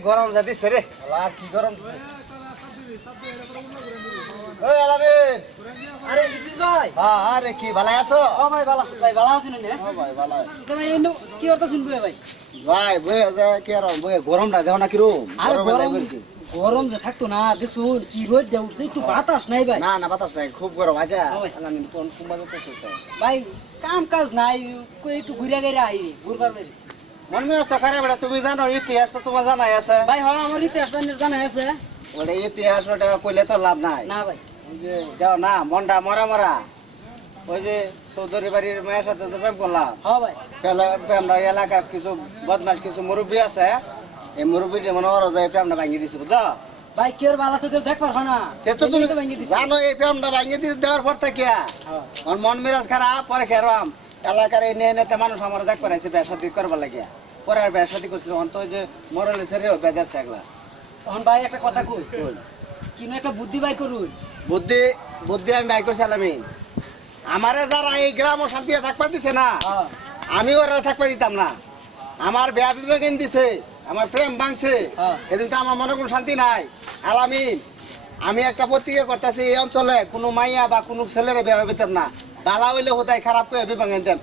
গরম যা দিছে রে আর কি গরম দিছে ওই আলামিন আরে ইদিস ভাই হ্যাঁ আরে কি ভালো আছো ও ভাই ভালো আছেন না ও ভাই ভালো তো ভাই এনো কি করতে শুনবো ভাই ভাই বই যা কি আর বই গরমটা দেখো না কি রুম আরে গরম যে থাকতো না দেখছো কি রোদ দে উঠছে একটু বাতাস নাই ভাই না না বাতাস নাই খুব গরম আচ্ছা ও ভাই। আলামিন কোন কুম্বা করতেছ ভাই কাম কাজ নাই কই একটু ঘুরে গেরে আই ঘুরবার বেরিয়েছি মন মে সকারে বেড়া তুমি জানো ইতিহাস তো তোমার জানাই আছে ভাই হ্যাঁ আমার ইতিহাস জানা আছে ওটা ইতিহাস ওটা কইলে তো লাভ নাই না ভাই ওই যে যাও না মনটা মরা মরা ওই যে চৌধুরী বাড়ির মেয়ের সাথে যে প্রেম করলাম হ্যাঁ ভাই প্রেমটা এলাকার কিছু বদমাস কিছু মুরব্বী আছে এই মুরব্বীটা মনে করো যে এই প্রেমটা ভাঙিয়ে দিছে বুঝছো ভাই কেউ বালা তো কেউ দেখ পারবা না সে তো তুমি ভেঙে দিছি জানো এই প্রেমটা ভাঙিয়ে দিয়ে দেওয়ার পর থেকে হ্যাঁ। আমার মন মেরাজ খারাপ পরে খেরাম এলাকার এই নেতে মানুষ আমার দেখ পারাইছে ব্যবসাদি করবার লাগিয়া পরে আর ব্যবসাদি করছিল অন্ত যে মরলে সেরে বেজার থাকলা তখন ভাই একটা কথা কই কিনো একটা বুদ্ধি বাই করুন বুদ্ধি বুদ্ধি আমি বাইক করছি আলামিন আমারে যারা এই গ্রাম শান্তি থাকবার দিছে না হ্যাঁ আমি ওরা থাকতে দিতাম না আমার বেয়া বিবেকেন দিছে আমার প্রেম ভাঙছে হ্যাঁ। এদিন তো আমার মনে কোনো শান্তি নাই আলামিন আমি একটা প্রতিজ্ঞা করতেছি এই অঞ্চলে কোনো মাইয়া বা কোনো ছেলেরে বেয়া দিতাম না বালা হইলে হোদায় খারাপ করে বিভাঙেন দেন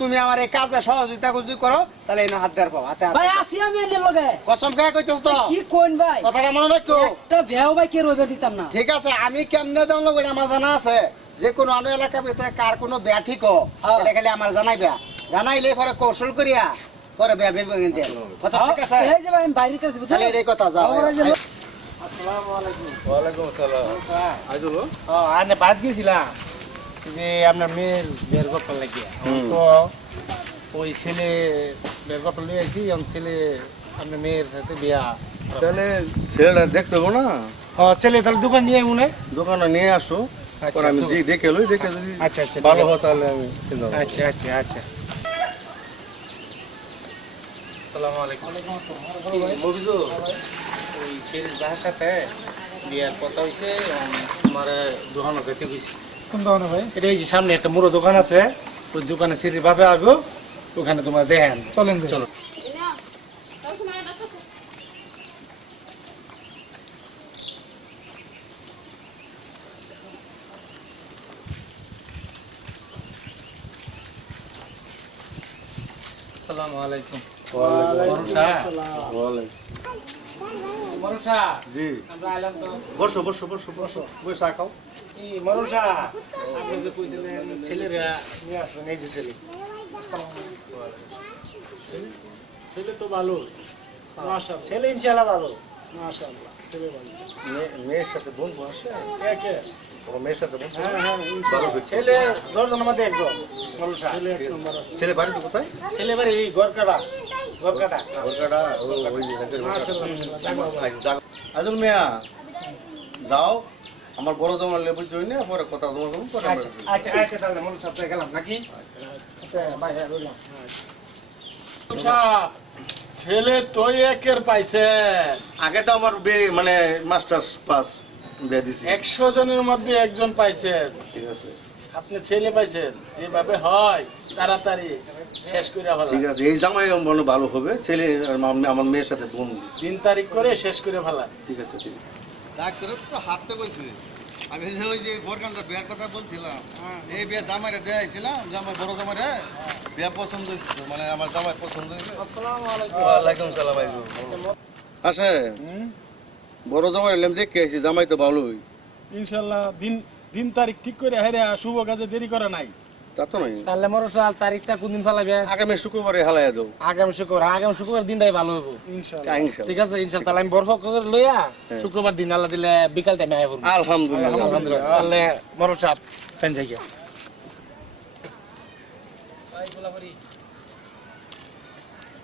তুমি আমার এই কাজে সহযোগিতা যদি করো তাহলে এই হাত দেওয়ার পাবো হাতে ভাই হাতে আছি আমি এনে লগে কসম খেয়ে কইতেছ তো কি কোন ভাই কথাটা মনে রাখো একটা বেও ভাই কে রইবে দিতাম না ঠিক আছে আমি কেমনে জানলো বলে আমার জানা আছে যে কোনো অন্য এলাকার ভিতরে কার কোনো বেয়া ঠিক হ্যাঁ। এটা খালি আমার জানাইবা জানাইলে পরে কৌশল করিয়া পরে বেয়া বিভাগেন দেন কথা ঠিক আছে এই যে ভাই আমি বাইরেতে আছি বুঝছেন তাহলে এই কথা যাও আমার এই যে লোক- ওয়ালাইকুম আসসালাম আইজুল আনে বাদ গেছিলাম যে আপনার মেয়ের বের করতে লাগিয়া তো ওই ছেলে বের করতে লিয়ে আইছি এবং ছেলে আপনার মেয়ের সাথে বিয়া তাহলে ছেলেটা দেখতে হবো না ছেলে তাহলে দোকান নিয়ে মনে হয়? দোকানে নিয়ে আসো আচ্ছা, পরে আমি তো- দেখে লই দেখে যদি আচ্ছা, আচ্ছা, ঠিক ভালো আছে। হয় তাহলে আমি চিন্তা করবো। আচ্ছা আচ্ছা আচ্ছা আসসালামু আলাইকুম মফিজুর ওই ছেলের বাসার সাথে বিয়ার কথা হয়েছে তোমার দোকানে যেতে গেছি কোন দোকানে ভাই এটা এই যে সামনে একটা মুড়ো দোকান আছে ওই দোকানে সিঁড়ির ভাবে আসবো ওখানে তোমার দেখেন চলেন যাই। চলো আসসালামু আলাইকুম মরুষা ওয়ালাইকুম। মরুষা জি আমরা আইলাম তো বসো বসো বসো বসো বসে চা খাও কি মরুষা আপনি যে কইছিলেন ছেলেরা নিয়ে আসবেন এই যে ছেলে ছেলে তো ভালো মাশাআল্লাহ ছেলে ইনশাআল্লাহ ভালো মাশাআল্লাহ ছেলে ভালো মেয়ের সাথে বোন বসে কে তোমার মেয়ের সাথে বোন হ্যাঁ হ্যাঁ ভালো ইনশাআল্লাহ হয়েছে। ছেলে 10 জনের মধ্যে একজন মরুষা ছেলে এক নম্বর আছে ছেলে বাড়ি তো কোথায় ছেলে বাড়ি এই গরকাটা কলকাতা ওই আজল মিয়া যাও আমার বড় জমার লেবু জই না পরে কথা তোমার বলুন পরে আমরা- আচ্ছা আচ্ছা আচ্ছা তাহলে মরুষা তো গেলাম নাকি আচ্ছা ভাই হ্যাঁ রইলাম ছেলে তো একের পাইছে আগেটা আমার মানে মাস্টার্স পাস বিয়ে দিছি 100 জনের মধ্যে একজন পাইছে ঠিক আছে আপনি ছেলে পাইছেন যেভাবে হয় তাড়াতাড়ি শেষ করে ফেলা ঠিক আছে এই জামাই মনে ভালো হবে ছেলে আর আমার মেয়ের সাথে বোন 3 তারিখ করে শেষ করে ফেলা ঠিক আছে ঠিক আছে ডাক্তার তো হাঁটতে বলছে আমি যে ওই যে বোরকানটা বিয়ার কথা বলছিলাম এই বিয়ে জামাইরে দেয়াইছিলাম জামাই বড় জামাইরে বিয়া পছন্দ হয়েছিল মানে আমার জামাই পছন্দ হয়েছে ওয়ালাইকুম সালাম আইজু আসে বড় জামাই এলাম দেখে আইছি জামাই তো ভালোই ইনশাআল্লাহ দিন তারিখ ঠিক করে হেরে শুভ কাজে দেরি করে নাই তা তো নাই তাহলে মরুষা তারিখটা কোন দিন ফেলাবে আগামী শুক্রবারে হালাইয়া দাও আগামী শুক্রবার দিনটাই ভালো হবে ইনশাআল্লাহ ইনশাআল্লাহ ঠিক আছে ইনশাআল্লাহ তাহলে আমি বরফ করে লইয়া শুক্রবার দিন আল্লাহ দিলে বিকাল টাইমে আয় করবো আলহামদুলিল্লাহ আলহামদুলিল্লাহ তাহলে মরুষা পেন যাই গিয়া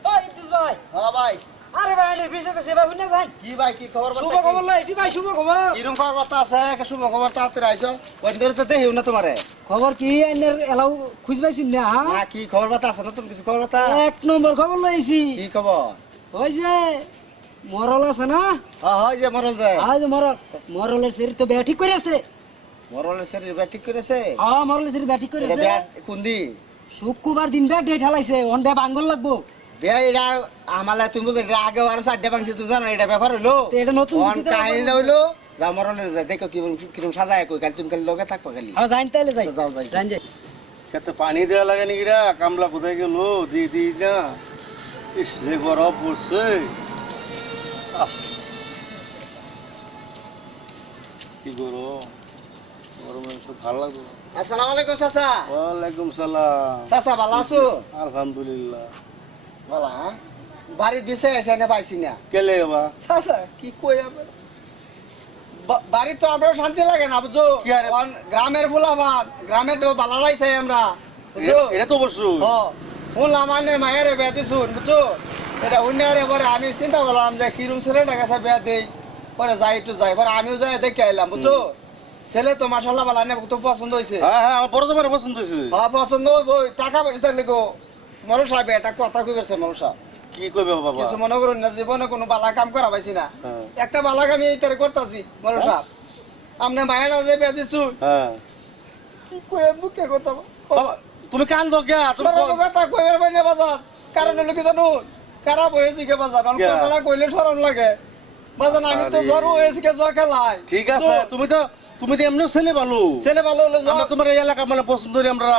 ও ইদিস ভাই হ্যাঁ ভাই আরে ভাই এনে বিজনেস সেবা হইনা যাই কি ভাই কি খবর শুভ খবর লইছি ভাই শুভ খবর কিরম খবর বার্তা আছে একটা শুভ খবর তাড়াতাড়ি আইসো ওই করে তো দেখিও না তোমারে খবর কি এনে এলাও খুঁজ পাইছিন না না কি খবর বার্তা আছে নতুন কিছু খবর বার্তা এক নম্বর খবর লইছি কি খবর ওই যে মরল আছে না হ্যাঁ হয় যে মরল যায় আজ মরলের শরীর তো বেয়া ঠিক করে আছে মরলের শরীর ব্যাটিক করেছে মরলের শরীর বেয়া ঠিক করে এটা আছে ব্যাট কোন দি শুক্রবার দিন বেয়া ডেট হালাইছে অন বেয়া বাঙ্গল লাগবো বিয়া এটা আমালে তুমি বুঝো এটা আগে আর সাইডে ভাঙছি তুমি জানো এটা ব্যাপার হইলো তো এটা নতুন অন দিতে কাহিনীটা হইলো যা মরণের যায় দেখো কিরকম সাজায় কই কাল তুমি কাল লগে থাকবা খালি হ্যাঁ যাইন তাইলে যাই যাও, যাই। যাইন যাই খেতে পানি দেওয়া লাগে নাকি রা কামলা কোথায় গেল দি না ইস রে গরম পড়ছে আহ, কি গরম গরমে খুব ভালো লাগলো। আসসালামু আলাইকুম চাচা ওয়ালাইকুম সালাম। চাচা ভালো আছো আলহামদুলিল্লাহ। ভালো হ্যাঁ বাড়ির বিষয় আছে না পাইছি না কেলে বা চাচা কি কই আবার বাড়ি তো আমরা শান্তি লাগে না বুঝছো কি আরে? গ্রামের ফুলাবান গ্রামের তো বালারাই চাই আমরা বুঝছো এটা তো অবশ্যই শুনলাম মানে মায়ের বিয়া দিছুন বুঝছো এটা অন্যারে পরে আমি চিন্তা করলাম যে কিরম ছেলেটা কাছে বিয়া দেই পরে যাই একটু যাই পরে আমিও যাই দেখে আইলাম বুঝছো ছেলে তো মাসাল্লাহ বালা না তো পছন্দ হয়েছে হ্যাঁ হ্যাঁ আমার বড় জামাই পছন্দ হয়েছে। পছন্দ হইব টাকা পয়সা লিখো মরল সাহেব একটা কথা কইবেছে মরল সাহেব কি কইবে বাবা? কিছু মনে করুন না জীবনে কোনো বালা কাম করা পাইছি না হ্যাঁ। একটা বালা কাম এই তারে করতেছি মরল সাহেব আপনি মায়েরা যে বিয়া দিছু হ্যাঁ কি কয়ে মুখে কথা বাবা তুমি কান দাও কে তুমি তোমার কথা কইবার পাই না বাজার কারণ হলো কি জানুন খারাপ হয়েছে কে বাজার অল্প কে? কথাটা কইলে শরম লাগে বাজার আমি তো আরে। জ্বর হয়েছে কে জ্বর খেলাই ঠিক আছে তুমি তো এমনিও ছেলে ভালো। ছেলে ভালো হলো জ্বর আমরা তোমার এই এলাকা মানে পছন্দ করি আমরা।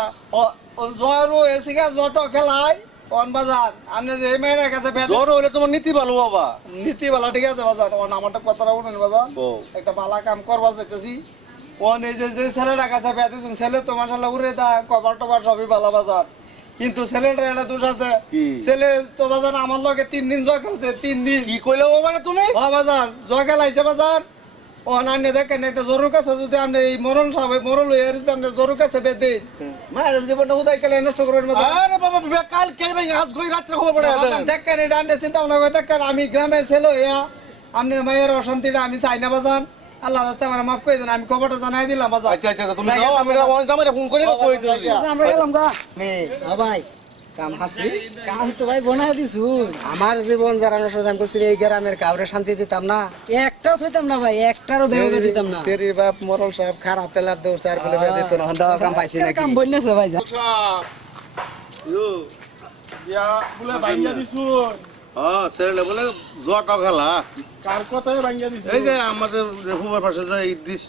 জ্বর হয়েছে কে জ্বরটা খেলাই অন বাজার আপনি যে এই মেয়ের কাছে বেদ জ্বর হলে তোমার নীতি ভালো বাবা। নীতি বালা ঠিক আছে বাজার অন আমারটা কথাটা শুনুন বাজার ও একটা বালা কাম করবার চাইতেছি অন এই যে ছেলেটা কাছে বেদ দিছেন ছেলে তো মাশাআল্লাহ উড়ে দা কভার টভার সবই বালা বাজার কিন্তু ছেলেটার একটা দোষ আছে কি? ছেলে তো বাজার আমার লগে 3 দিন জ্বর খেলছে 3 দিন কি কইলে বাবা তুমি? ও বাজার জ্বর খেলাইছে বাজার ও নানি দেখেন একটা জরুর কাছে যদি আপনি এই মরণ সাহেব মরল হয়ে যদি আপনি জরুর কাছে বেদ দিন মায়ের জীবনটা উদয় খেলে নষ্ট করেন বাজার আরে বাবা কাল কে ভাই আজ কই রাতে খবর পড়ে আছে। দেখেন এটা আন্ডে চিন্তা ভাবনা করে দেখেন আমি গ্রামের ছেলে হইয়া আপনার মায়ের অশান্তিটা আমি চাই না বাজান আল্লাহ রাস্তা আমার মাফ করে দেন আমি খবরটা জানাই দিলাম বাজার আচ্ছা আচ্ছা তুমি যাও আমি জামাইরে ফোন করে কই দিই। আচ্ছা, আমরা গেলাম গা মেয়ে হ্যাঁ ভাই কাম হাসি কাম তো ভাই বনায় দিছুন আমার জীবন যারা নষ্ট করছিল এই গ্রামের কাউরে শান্তি দিতাম না একটাও থইতাম না ভাই একটারও বেহুদা দিতাম না সেরির বাপ মরল সাহেব খারাপ তেলার দৌড় চার বলে বের দিত না হন্দা কাম পাইছি নাকি কাম বন্যাছে ভাই যা সব ইয়ো বিয়া বলে ভাঙ্গা দিছুন হ্যাঁ ছেলে বলে জোয়াটা খেলা। কার কথায় ভাঙ্গা দিছুন? এই যে আমাদের রেফুবার পাশে যে ইদ্দিস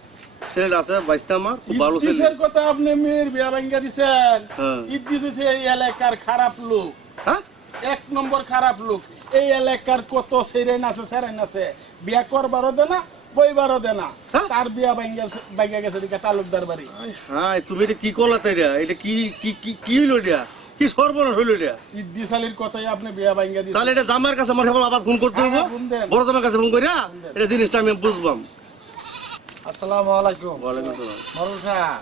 ছেলে আছে বাইশটা আমার খুব ভালো ছেলে। ইদ্দিসের কথা আপনি মেয়ের বিয়া ভাঙ্গা দিছেন। হ্যাঁ। ইদ্দিস হচ্ছে এই এলাকার খারাপ লোক, হ্যাঁ 1 নম্বর খারাপ লোক। এই এলাকার কত সেরেন আছে বিয়া করবারও দে না বইবারও দে না, হ্যাঁ? তার বিয়া ভাঙ্গা গেছে দিকে তালুকদার বাড়ি। হ্যাঁ তুমি এটা কি করলা তাই এটা কি কি কি কি হইলো এটা কি সর্বনাশ হইলো এটা? ইদ্দিস আলীর কথাই আপনি বিয়া ভাঙ্গা দিছেন। তাহলে এটা জামাইয়ের কাছে আমার আবার ফোন করতে হবে। হ্যাঁ, ফোন দেন। বড় জামাইয়ের কাছে ফোন করিয়া এটা জিনিসটা আমি বুঝবাম। আসসালামু আলাইকুম ওয়ালাইকুম আসসালাম। মরুল সাহেব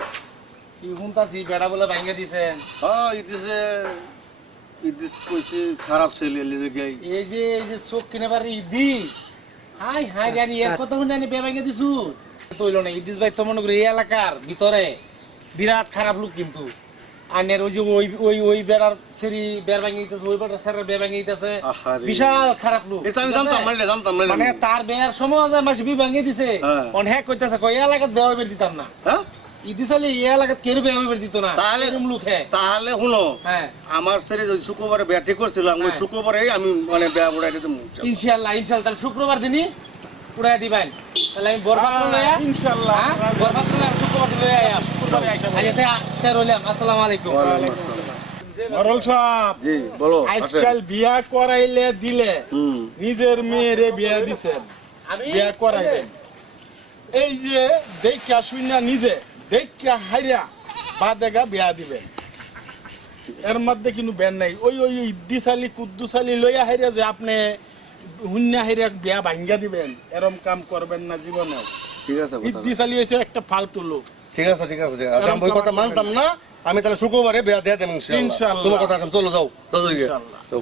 কি শুনতাছি বেড়া বলে ভাঙ্গা দিছেন। হ্যাঁ ইদ্দিস কইছে খারাপ ছেলে লেগে এই যে চোখ কিনে পারে ইদি হাই হাই রানি এর কথা শুনে আনি বে ভাঙ্গা দিছু তৈল না। ইদিস ভাই তো মনে করি এই এলাকার ভিতরে বিরাট খারাপ লোক, কিন্তু আইনের ওই যে ওই বেড়ার সেরি বেড় ভাঙিয়ে দিতেছে, ওই বেড়ার সেরের বেড় ভাঙিয়ে দিতেছে, আহারে। বিশাল খারাপ লোক। এটা আমি জানতাম না মানে তার বেয়ার সময় মাসে বি ভাঙিয়ে দিছে হ্যাঁ। অনেক কইতাছে কই এলাকাত বেয়া হইবে দিতাম না। হ্যাঁ ইদিস আলী এই এলাকাত কেউ বেয়া হইবে দিত না, তাহলে এরকম লোক হ্যাঁ। তাহলে শুনো হ্যাঁ আমার ছেলে ওই শুক্রবারে ব্যাটে করছিলাম ওই হ্যাঁ। শুক্রবারে আমি মানে বেয়া উড়াই দিতাম। ইনশাআল্লাহ তাহলে শুক্রবার দিনই উড়াই দিবেন। তাহলে আমি বরবাদ লইয়া ইনশাআল্লাহ বরবাদ লইয়া শুক্রবার লইয়া আইয়া শুক্রবারে আইসা বলবো। আজ তে রইলাম। আসসালামু আলাইকুম। মরল সাহেব, জি বলো আজকাল বিয়া করাইলে দিলে হুম নিজের মেয়েরে বিয়া দিছেন, বিয়া করাইবেন। এই যে দেখা শুইনা নিজে দেখা হাইরা বাদেগা বিয়া দিবেন, এর মধ্যে কিন্তু বেন নাই। ওই ইদ্দিস আলী কুদ্দুস আলী লইয়া হাইরা যে আপনি হুন্না হাইরা বিয়া ভাঙ্গা দিবেন, এরম কাম করবেন না জীবনে। ঠিক আছে কথা। ইদ্দিস আলী হয়েছে একটা ফালতু লোক। ঠিক আছে ঠিক আছে ঠিক আছে আমি ওই কথা মানতাম না। আমি তাহলে শুক্রবারে বেয়া দিয়ে দেব ইনশাআল্লাহ। ইনশাআল্লাহ। তোমার কথা চলো যাও ইনশাআল্লাহ। যাও